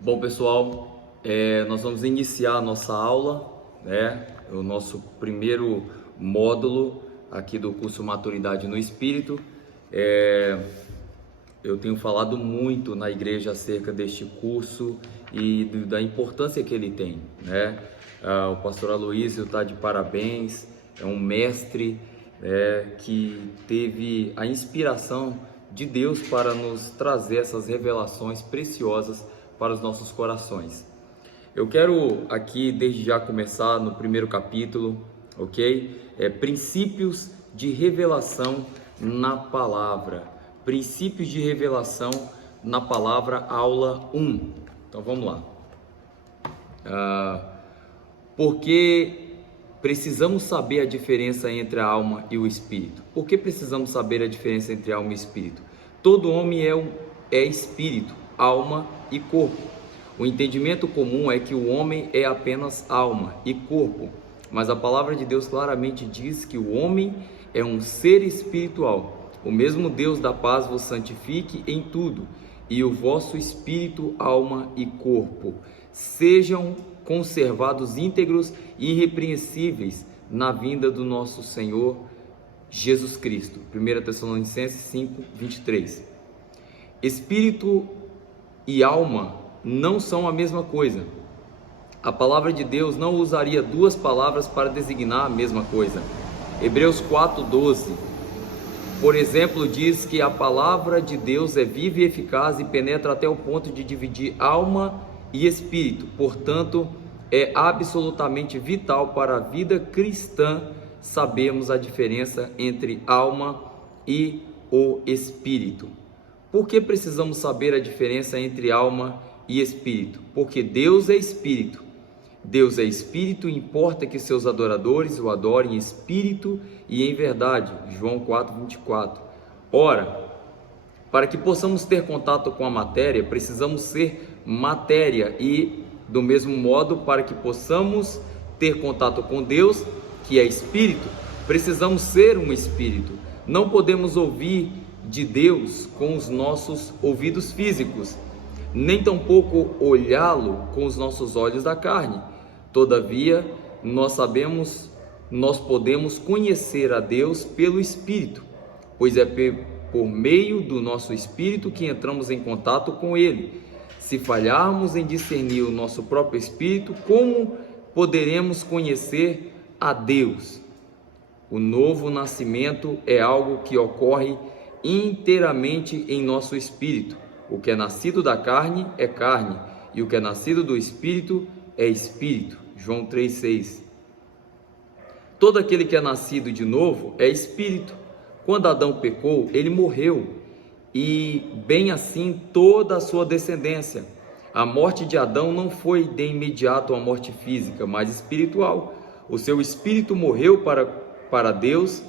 Bom, pessoal, nós vamos iniciar a nossa aula, né? O nosso primeiro módulo aqui do curso Maturidade no Espírito. Eu tenho falado muito na igreja acerca deste curso e da importância que ele tem, né? O pastor Aloysio está de parabéns, é um mestre que teve a inspiração de Deus para nos trazer essas revelações preciosas para os nossos corações. Eu quero aqui desde já começar no primeiro capítulo, ok? Princípios de revelação na palavra. Princípios de revelação na palavra, aula 1. Então vamos lá. Porque precisamos saber a diferença entre a alma e o espírito. Por que precisamos saber a diferença entre alma e espírito? Todo homem é espírito, alma e corpo. O entendimento comum é que o homem é apenas alma e corpo, mas a palavra de Deus claramente diz que o homem é um ser espiritual. O mesmo Deus da paz vos santifique em tudo, e o vosso espírito, alma e corpo sejam conservados íntegros e irrepreensíveis na vinda do nosso Senhor Jesus Cristo. 1 Tessalonicenses 5, 23. Espírito e alma não são a mesma coisa. A palavra de Deus não usaria duas palavras para designar a mesma coisa. Hebreus 4:12, por exemplo, diz que a palavra de Deus é viva e eficaz e penetra até o ponto de dividir alma e espírito. Portanto, é absolutamente vital para a vida cristã sabermos a diferença entre alma e o espírito. Por que precisamos saber a diferença entre alma e espírito? Porque Deus é espírito. Deus é espírito, importa que seus adoradores o adorem em espírito e em verdade. João 4:24. Ora, para que possamos ter contato com a matéria, precisamos ser matéria, e do mesmo modo, para que possamos ter contato com Deus, que é espírito, precisamos ser um espírito. Não podemos ouvir de Deus com os nossos ouvidos físicos, nem tampouco olhá-lo com os nossos olhos da carne. Todavia, nós podemos conhecer a Deus pelo Espírito, pois é por meio do nosso Espírito que entramos em contato com Ele. Se falharmos em discernir o nosso próprio Espírito, como poderemos conhecer a Deus? O novo nascimento é algo que ocorre inteiramente em nosso espírito. O que é nascido da carne é carne, e o que é nascido do espírito é espírito. João 3:6. Todo aquele que é nascido de novo é espírito. Quando Adão pecou, ele morreu, e bem assim toda a sua descendência. A morte de Adão não foi de imediato uma morte física, mas espiritual. O seu espírito morreu para Deus.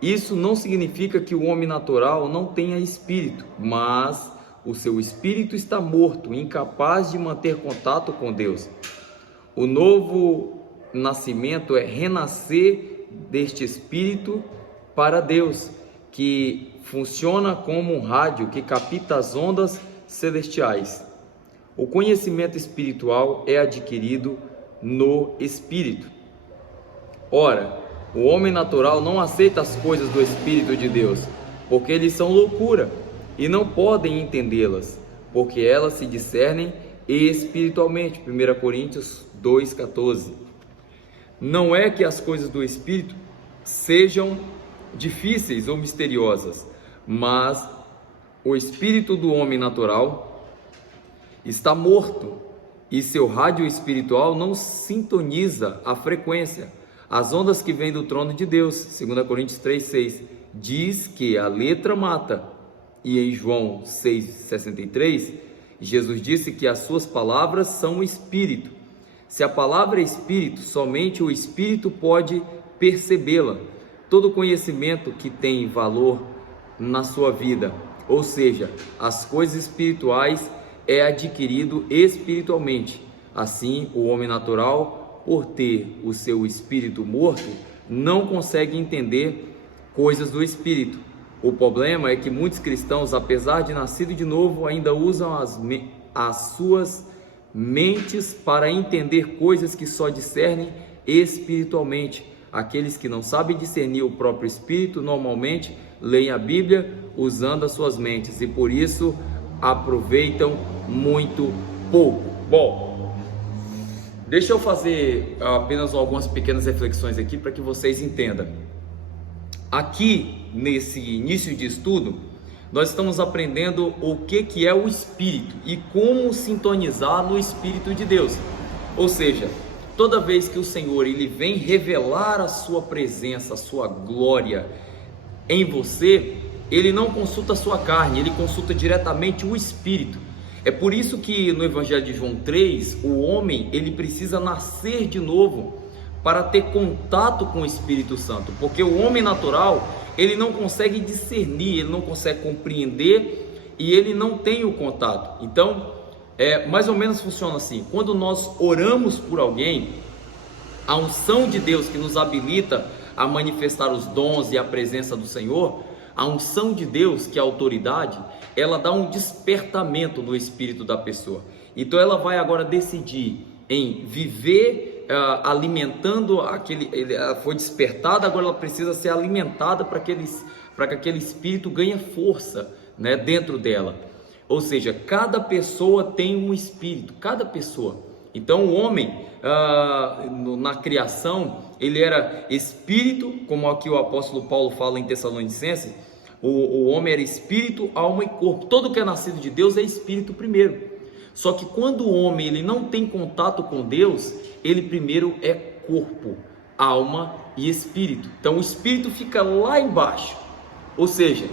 Isso não significa que o homem natural não tenha espírito, mas o seu espírito está morto, incapaz de manter contato com Deus. O novo nascimento é renascer deste espírito para Deus, que funciona como um rádio que capta as ondas celestiais. O conhecimento espiritual é adquirido no espírito. Ora, o homem natural não aceita as coisas do Espírito de Deus, porque eles são loucura, e não podem entendê-las, porque elas se discernem espiritualmente. 1 Coríntios 2:14. Não é que as coisas do Espírito sejam difíceis ou misteriosas, mas o espírito do homem natural está morto, e seu rádio espiritual não sintoniza a frequência, as ondas que vêm do trono de Deus. 2 Coríntios 3:6 diz que a letra mata, e em João 6:63 Jesus disse que as suas palavras são espírito. Se a palavra é espírito, somente o espírito pode percebê-la. Todo conhecimento que tem valor na sua vida, ou seja, as coisas espirituais, é adquirido espiritualmente. Assim, o homem natural, por ter o seu espírito morto, não consegue entender coisas do espírito. O problema é que muitos cristãos, apesar de nascidos de novo, ainda usam as suas mentes para entender coisas que só discernem espiritualmente. Aqueles que não sabem discernir o próprio espírito normalmente leem a Bíblia usando as suas mentes e por isso aproveitam muito pouco. Bom, deixa eu fazer apenas algumas pequenas reflexões aqui para que vocês entendam. Aqui nesse início de estudo, nós estamos aprendendo o que é o Espírito e como sintonizar no Espírito de Deus. Ou seja, toda vez que o Senhor ele vem revelar a sua presença, a sua glória em você, ele não consulta a sua carne, ele consulta diretamente o Espírito. É por isso que no Evangelho de João 3, o homem ele precisa nascer de novo para ter contato com o Espírito Santo, porque o homem natural ele não consegue discernir, ele não consegue compreender e ele não tem o contato. Então, mais ou menos funciona assim: quando nós oramos por alguém, a unção de Deus que nos habilita a manifestar os dons e a presença do Senhor, a unção de Deus, que é a autoridade, ela dá um despertamento no espírito da pessoa. Então ela vai agora decidir em viver alimentando ela foi despertada, agora ela precisa ser alimentada para que aquele espírito ganhe força, né, dentro dela. Ou seja, cada pessoa tem um espírito, cada pessoa. Então o homem na criação ele era espírito, como aqui o apóstolo Paulo fala em Tessalonicenses. O homem era espírito, alma e corpo. Todo que é nascido de Deus é espírito primeiro. Só que quando o homem ele não tem contato com Deus, ele primeiro é corpo, alma e espírito. Então o espírito fica lá embaixo. Ou seja,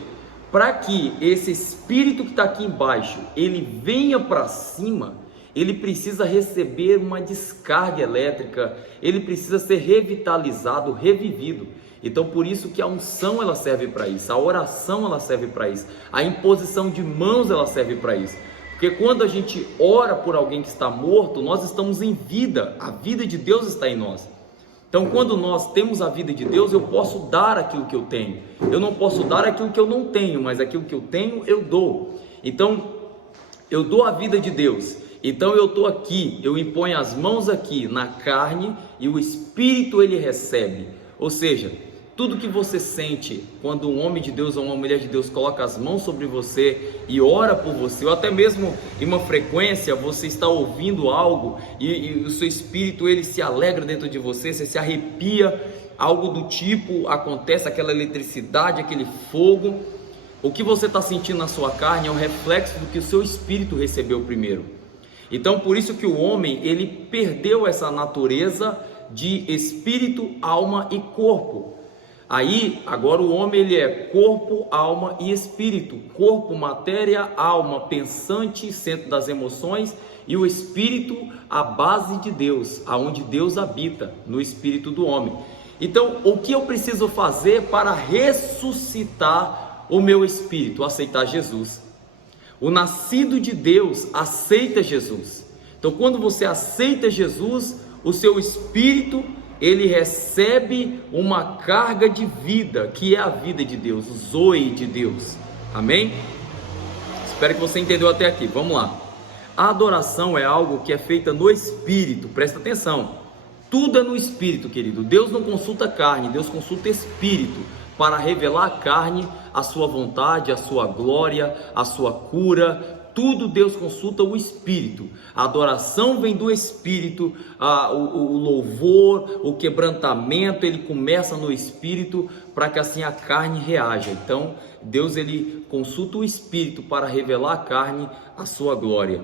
para que esse espírito que está aqui embaixo ele venha para cima, ele precisa receber uma descarga elétrica, ele precisa ser revitalizado, revivido. Então por isso que a unção ela serve para isso, a oração ela serve para isso, a imposição de mãos ela serve para isso. Porque quando a gente ora por alguém que está morto, nós estamos em vida, a vida de Deus está em nós. Então quando nós temos a vida de Deus, eu posso dar aquilo que eu tenho. Eu não posso dar aquilo que eu não tenho, mas aquilo que eu tenho eu dou. Então eu dou a vida de Deus. Então eu estou aqui, eu imponho as mãos aqui na carne e o Espírito ele recebe. Ou seja, tudo que você sente quando um homem de Deus ou uma mulher de Deus coloca as mãos sobre você e ora por você, ou até mesmo em uma frequência você está ouvindo algo e o seu espírito ele se alegra dentro de você, você se arrepia, algo do tipo acontece, aquela eletricidade, aquele fogo. O que você está sentindo na sua carne é um reflexo do que o seu espírito recebeu primeiro. Então por isso que o homem ele perdeu essa natureza de espírito, alma e corpo. Aí, agora o homem ele é corpo, alma e espírito. Corpo, matéria, alma, pensante, centro das emoções, e o espírito, a base de Deus, aonde Deus habita, no espírito do homem. Então, o que eu preciso fazer para ressuscitar o meu espírito? Aceitar Jesus. O nascido de Deus aceita Jesus. Então, quando você aceita Jesus, o seu espírito ele recebe uma carga de vida, que é a vida de Deus, o zoe de Deus. Amém? Espero que você entendeu até aqui. Vamos lá. A adoração é algo que é feita no espírito. Presta atenção. Tudo é no espírito, querido. Deus não consulta carne, Deus consulta espírito para revelar à carne a sua vontade, a sua glória, a sua cura. Tudo Deus consulta o Espírito. A adoração vem do Espírito, o louvor, o quebrantamento, ele começa no Espírito para que assim a carne reaja. Então Deus ele consulta o Espírito para revelar à carne a sua glória.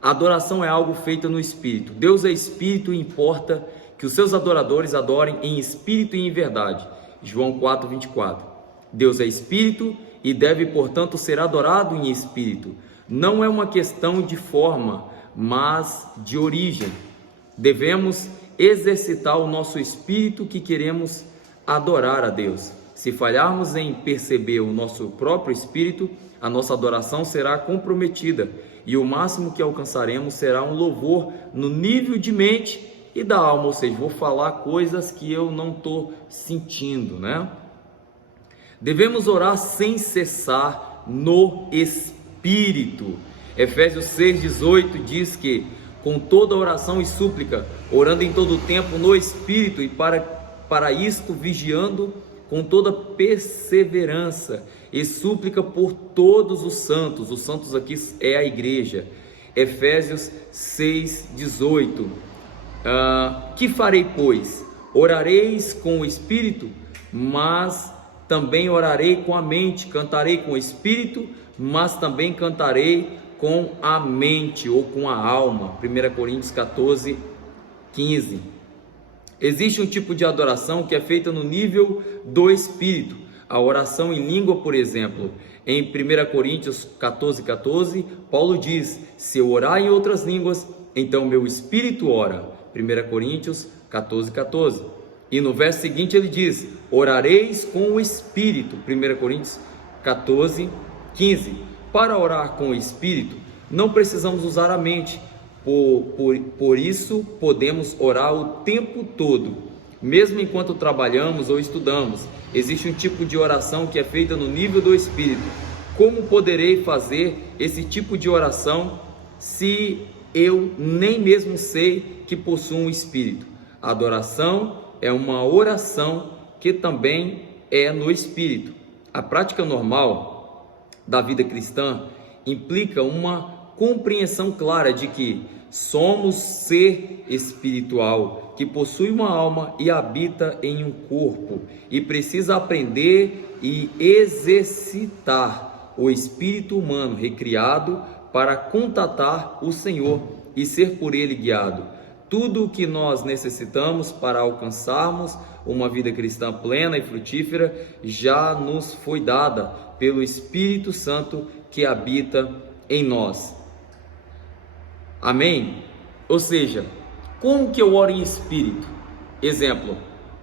A adoração é algo feito no Espírito. Deus é Espírito e importa que os seus adoradores adorem em Espírito e em verdade. João 4:24. Deus é Espírito e deve portanto ser adorado em Espírito. Não é uma questão de forma, mas de origem. Devemos exercitar o nosso espírito que queremos adorar a Deus. Se falharmos em perceber o nosso próprio espírito, a nossa adoração será comprometida e o máximo que alcançaremos será um louvor no nível de mente e da alma, ou seja, vou falar coisas que eu não estou sentindo, né? Devemos orar sem cessar no Espírito. Efésios 6,18 diz que com toda oração e súplica, orando em todo o tempo no Espírito, e para isto vigiando com toda perseverança e súplica por todos os santos aqui é a igreja. Efésios 6,18. Que farei, pois? Orareis com o Espírito, mas também orarei com a mente, cantarei com o Espírito, mas também cantarei com a mente ou com a alma. 1 Coríntios 14, 15. Existe um tipo de adoração que é feita no nível do Espírito. A oração em língua, por exemplo, em 1 Coríntios 14, 14, Paulo diz: se eu orar em outras línguas, então meu espírito ora. 1 Coríntios 14, 14. E no verso seguinte ele diz: orareis com o Espírito. 1 Coríntios 14, 15. Para orar com o Espírito, não precisamos usar a mente. Por isso, podemos orar o tempo todo, mesmo enquanto trabalhamos ou estudamos. Existe um tipo de oração que é feita no nível do Espírito. Como poderei fazer esse tipo de oração se eu nem mesmo sei que possuo um Espírito? A adoração é uma oração que também é no Espírito. A prática normal da vida cristã implica uma compreensão clara de que somos ser espiritual, que possui uma alma e habita em um corpo, e precisa aprender e exercitar o espírito humano recriado para contatar o Senhor e ser por Ele guiado. Tudo o que nós necessitamos para alcançarmos uma vida cristã plena e frutífera já nos foi dada pelo Espírito Santo que habita em nós. Amém? Ou seja, como que eu oro em espírito? Exemplo,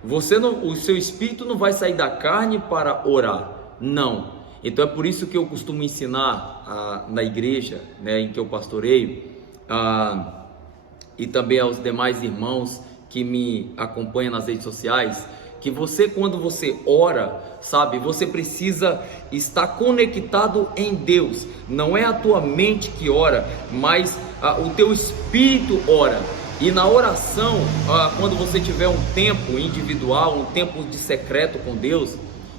o seu espírito não vai sair da carne para orar, não. Então é por isso que eu costumo ensinar na igreja, né, em que eu pastoreio, e também aos demais irmãos que me acompanham nas redes sociais, que você, quando você ora, sabe, você precisa estar conectado em Deus. Não é a tua mente que ora, mas o teu espírito ora. E na oração, quando você tiver um tempo individual, um tempo de secreto com Deus,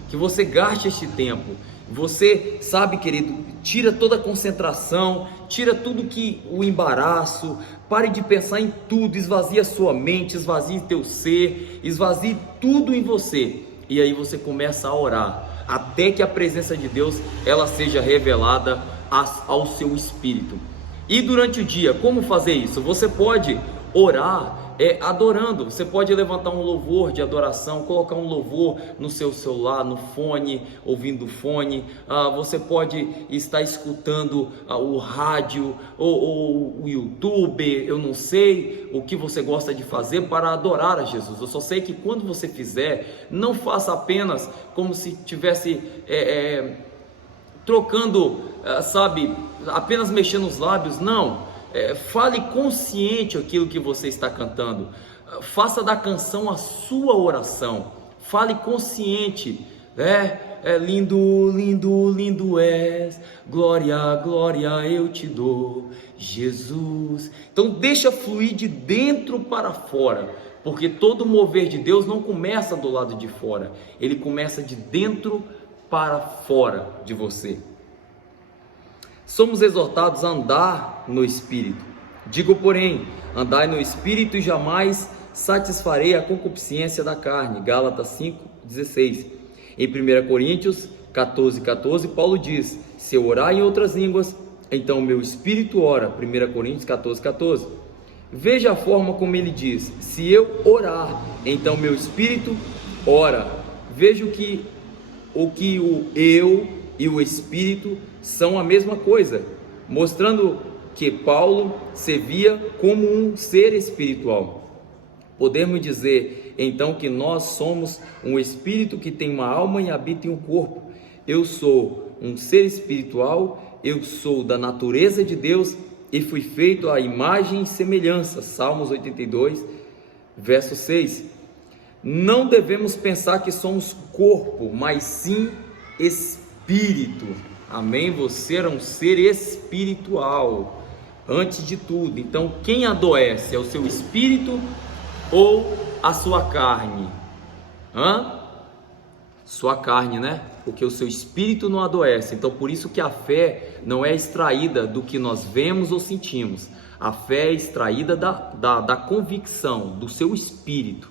que você gaste este tempo. Você sabe, querido, tira toda a concentração, tira tudo que o embaraço, pare de pensar em tudo, esvazie a sua mente, esvazie teu ser, esvazie tudo em você, e aí você começa a orar, até que a presença de Deus ela seja revelada ao seu espírito. E durante o dia, como fazer isso? Você pode orar adorando, você pode levantar um louvor de adoração, colocar um louvor no seu celular, no fone, ouvindo o fone, você pode estar escutando o rádio ou o YouTube, eu não sei o que você gosta de fazer para adorar a Jesus. Eu só sei que quando você fizer, não faça apenas como se tivesse trocando, sabe, apenas mexendo os lábios, não. Fale consciente aquilo que você está cantando. Faça da canção a sua oração. Fale consciente, lindo, lindo, lindo és, glória, glória eu te dou, Jesus. Então deixa fluir de dentro para fora, porque todo mover de Deus não começa do lado de fora, ele começa de dentro para fora de você. Somos exortados a andar no Espírito. Digo, porém, andai no Espírito e jamais satisfarei a concupiscência da carne. Gálatas 5:16. Em 1 Coríntios 14:14, Paulo diz: se eu orar em outras línguas, então meu espírito ora. 1 Coríntios 14:14. Veja a forma como ele diz: se eu orar, então meu espírito ora. Veja que o eu e o espírito são a mesma coisa, mostrando que Paulo se via como um ser espiritual. Podemos dizer então que nós somos um espírito que tem uma alma e habita em um corpo. Eu sou um ser espiritual, eu sou da natureza de Deus e fui feito à imagem e semelhança. Salmos 82, verso 6. Não devemos pensar que somos corpo, mas sim espírito. Amém? Você era um ser espiritual, antes de tudo. Então, quem adoece é o seu espírito ou a sua carne? Sua carne, né? Porque o seu espírito não adoece. Então, por isso que a fé não é extraída do que nós vemos ou sentimos. A fé é extraída da convicção, do seu espírito.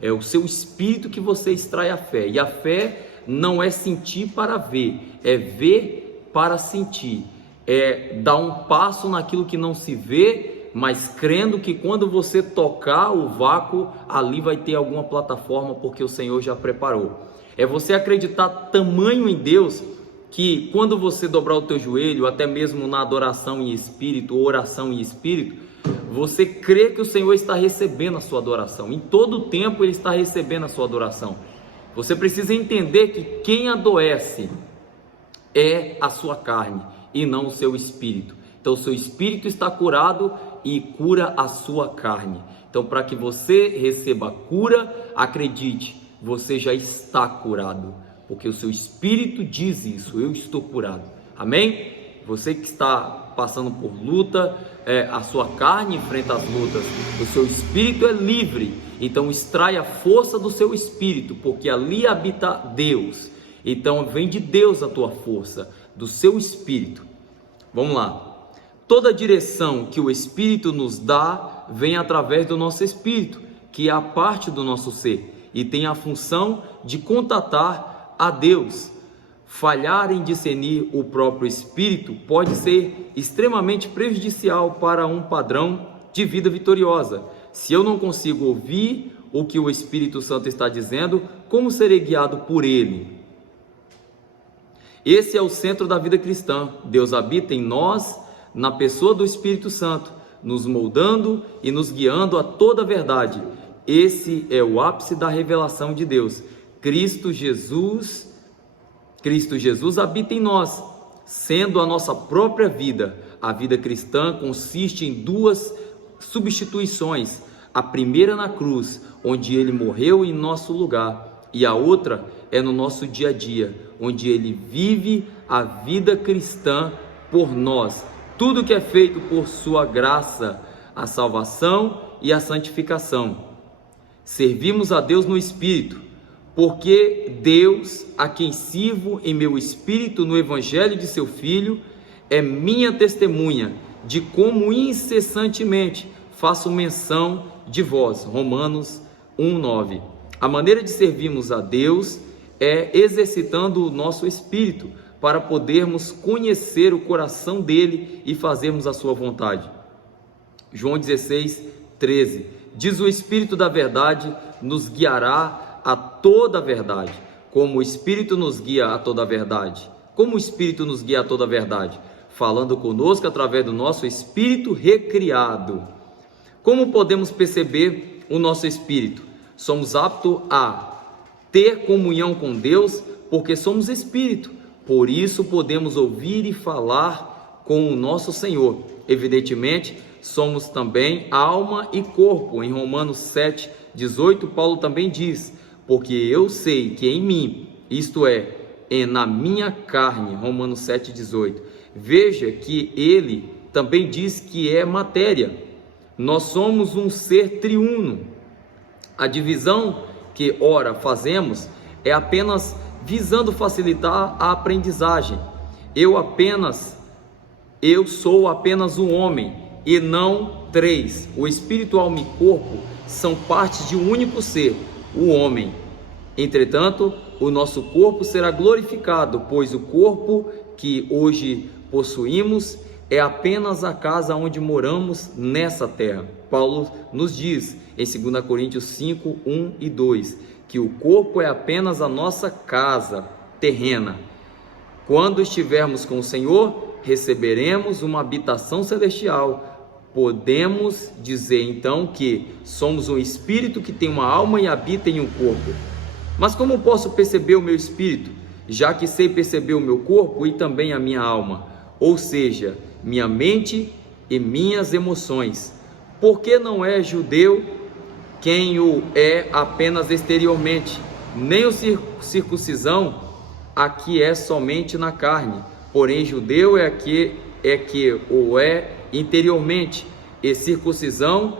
É o seu espírito que você extrai a fé. E a fé não é sentir para ver, é ver para sentir. É dar um passo naquilo que não se vê, mas crendo que quando você tocar o vácuo, ali vai ter alguma plataforma, porque o Senhor já preparou. É você acreditar tamanho em Deus, que quando você dobrar o teu joelho, até mesmo na adoração em espírito, ou oração em espírito, você crê que o Senhor está recebendo a sua adoração. Em todo o tempo Ele está recebendo a sua adoração. Você precisa entender que quem adoece é a sua carne e não o seu espírito. Então o seu espírito está curado e cura a sua carne. Então, para que você receba cura, acredite, você já está curado, porque o seu espírito diz isso: eu estou curado. Amém? Você que está passando por luta, a sua carne enfrenta as lutas, o seu espírito é livre. Então extrai a força do seu espírito, porque ali habita Deus. Então vem de Deus a tua força, do seu espírito. Vamos lá. Toda direção que o Espírito nos dá vem através do nosso espírito, que é a parte do nosso ser, e tem a função de contatar a Deus. Falhar em discernir o próprio espírito pode ser extremamente prejudicial para um padrão de vida vitoriosa. Se eu não consigo ouvir o que o Espírito Santo está dizendo, como serei guiado por ele? Esse é o centro da vida cristã. Deus habita em nós, na pessoa do Espírito Santo, nos moldando e nos guiando a toda a verdade. Esse é o ápice da revelação de Deus. Cristo Jesus habita em nós, sendo a nossa própria vida. A vida cristã consiste em duas substituições. A primeira na cruz, onde Ele morreu em nosso lugar, e a outra é no nosso dia a dia, onde Ele vive a vida cristã por nós. Tudo que é feito por sua graça, a salvação e a santificação. Servimos a Deus no Espírito, porque Deus, a quem sirvo em meu Espírito no Evangelho de seu Filho, é minha testemunha de como incessantemente faço menção de vós. Romanos 1:9. A maneira de servirmos a Deus é exercitando o nosso espírito para podermos conhecer o coração dele e fazermos a sua vontade. João 16:13. Diz: o Espírito da verdade nos guiará a toda a verdade. Como o Espírito nos guia a toda a verdade? Como o Espírito nos guia a toda a verdade? Falando conosco através do nosso espírito recriado. Como podemos perceber o nosso espírito? Somos aptos a ter comunhão com Deus porque somos espírito. Por isso podemos ouvir e falar com o nosso Senhor. Evidentemente, somos também alma e corpo. Em Romanos 7:18, Paulo também diz: porque eu sei que em mim, isto é na minha carne. Romanos 7:18. Veja que ele também diz que é matéria. Nós somos um ser triuno. A divisão que ora fazemos é apenas visando facilitar a aprendizagem. Eu sou apenas um homem e não três. O espírito, alma e corpo são partes de um único ser, o homem. Entretanto, o nosso corpo será glorificado, pois o corpo que hoje possuímos é apenas a casa onde moramos nessa terra. Paulo nos diz em 2 Coríntios 5:1 e 2 que o corpo é apenas a nossa casa terrena. Quando estivermos com o Senhor, receberemos uma habitação celestial. Podemos dizer então que somos um espírito que tem uma alma e habita em um corpo. Mas como posso perceber o meu espírito, já que sei perceber o meu corpo e também a minha alma, ou seja, minha mente e minhas emoções? Porque não é judeu quem o é apenas exteriormente, nem o circuncisão a que é somente na carne, porém judeu é que o é interiormente, e circuncisão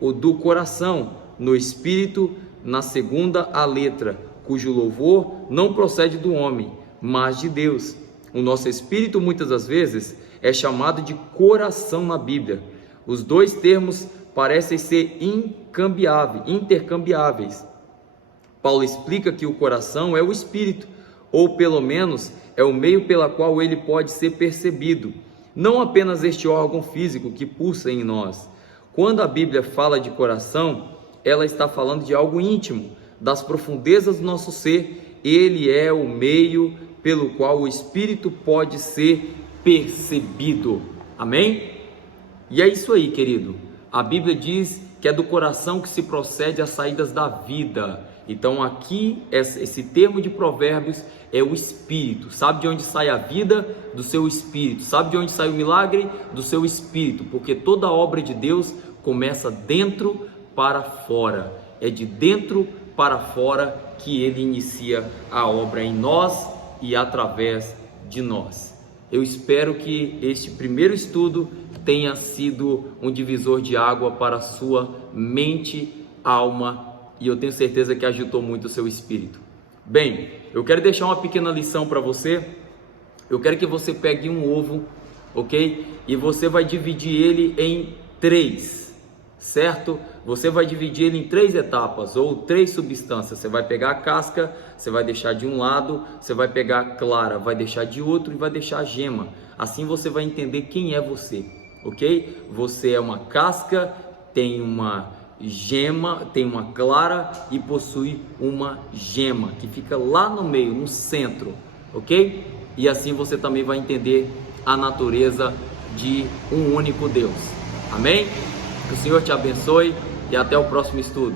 o do coração, no espírito, na segunda a letra, cujo louvor não procede do homem, mas de Deus. O nosso espírito muitas das vezes é chamado de coração na Bíblia. Os dois termos parecem ser intercambiáveis. Paulo explica que o coração é o espírito, ou pelo menos é o meio pela qual ele pode ser percebido, não apenas este órgão físico que pulsa em nós. Quando a Bíblia fala de coração, ela está falando de algo íntimo, das profundezas do nosso ser. Ele é o meio pelo qual o espírito pode ser percebido. Amém? E é isso aí, querido. A Bíblia diz que é do coração que se procede as saídas da vida. Então aqui, esse termo de Provérbios é o espírito. Sabe de onde sai a vida? Do seu espírito. Sabe de onde sai o milagre? Do seu espírito. Porque toda obra de Deus começa dentro para fora. É de dentro para fora que Ele inicia a obra em nós e através de nós. Eu espero que este primeiro estudo tenha sido um divisor de água para a sua mente, alma, e eu tenho certeza que agitou muito o seu espírito. Bem, eu quero deixar uma pequena lição para você. Eu quero que você pegue um ovo, ok? E você vai dividir ele em 3, certo? Você vai dividir ele em 3 etapas ou 3 substâncias. Você vai pegar a casca, você vai deixar de um lado, você vai pegar a clara, vai deixar de outro e vai deixar a gema. Assim você vai entender quem é você, ok? Você é uma casca, tem uma gema, tem uma clara e possui uma gema que fica lá no meio, no centro, ok? E assim você também vai entender a natureza de um único Deus. Amém? Que o Senhor te abençoe e até o próximo estudo.